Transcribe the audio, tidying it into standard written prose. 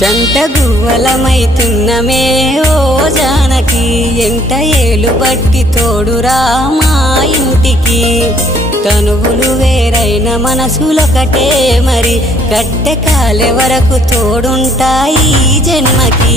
జంట గువ్వలమైతున్నమే ఓ జానకి ఎంట ఏలు బట్టి తోడురా మా ఇంటికి తనువులు వేరైన మనసులొకటే మరి కట్టె కాలే వరకు తోడుంటాయి జన్మకి